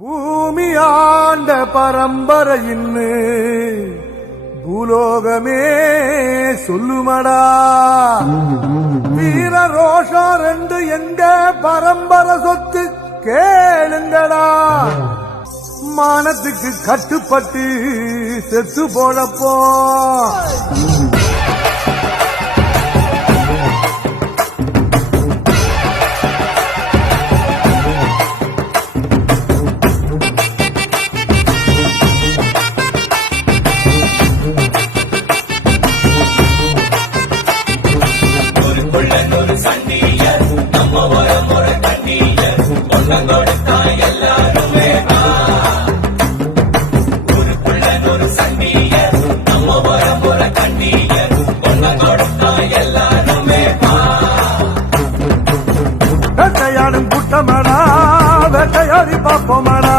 பூமி ஆண்ட பரம்பரையின்னு பூலோகமே சொல்லுமடா. வீர ரோஷம் ரெண்டு எங்க பரம்பரை சொத்து கேளுங்கடா. மானத்துக்கு கட்டுப்பட்டு செத்து போழப்போ வேட்டையாடும் கூட்டமாடா, வேட்டையாடி பார்ப்போமாடா.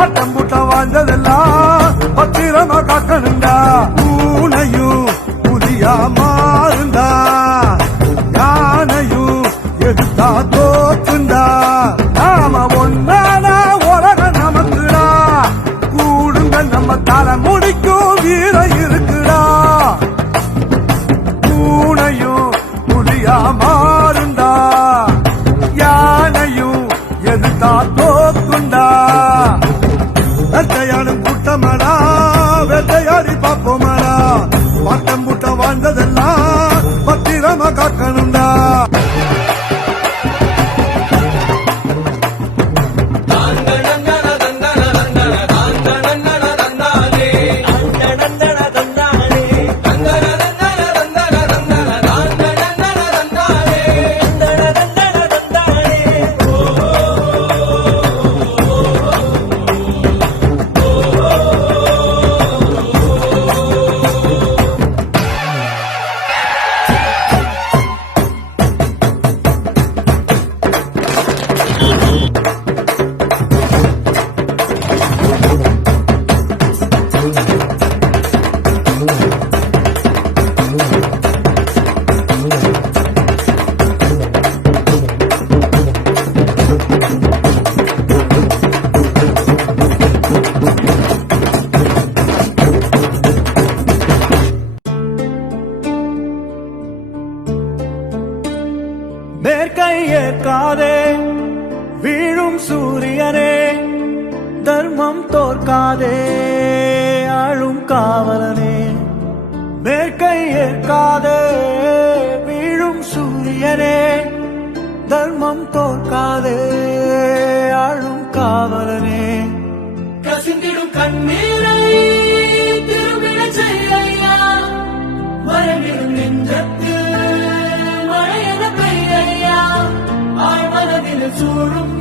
ஆட்டம் கூட்டம் வாழ்ந்ததெல்லாம் பத்திரமா காக்கணுண்டா. பூனையும் புலியா மாறுண்டா, யானையும் எதுத்தா தோற்றுண்டா. நாம ஒன்னானா உலக நமக்குடா. கூடுங்க நம்ம தலை முடிக்கும் வீர இருக்குடா. பூனையும் புலியா மாறுண்டா, யானையும் எதுத்தா தோற்றுண்டா. வேட்டையாடும் கூட்டமாடா, வேட்டையாடி பார்ப்போமாடா. பாட்டம் கூட்டம் வாழ்ந்ததெல்லாம் பத்திரமா காக்கணுண்டா. மேற்கை ஏற்காதே வீழும் சூரியனே, தர்மம் தோற்காதே ஆளும் காவலனே. மேற்கை ஏற்காதே வீழும் சூரியனே, தர்மம் தோற்காதே ஆளும் காவலனே. கசிந்திடும் கண்ணீரை திரும்பிட செய்யா, மறைவிடும் நெஞ்சத்து மழையென பெய்யா. ஆழ்மனதில் சூழும்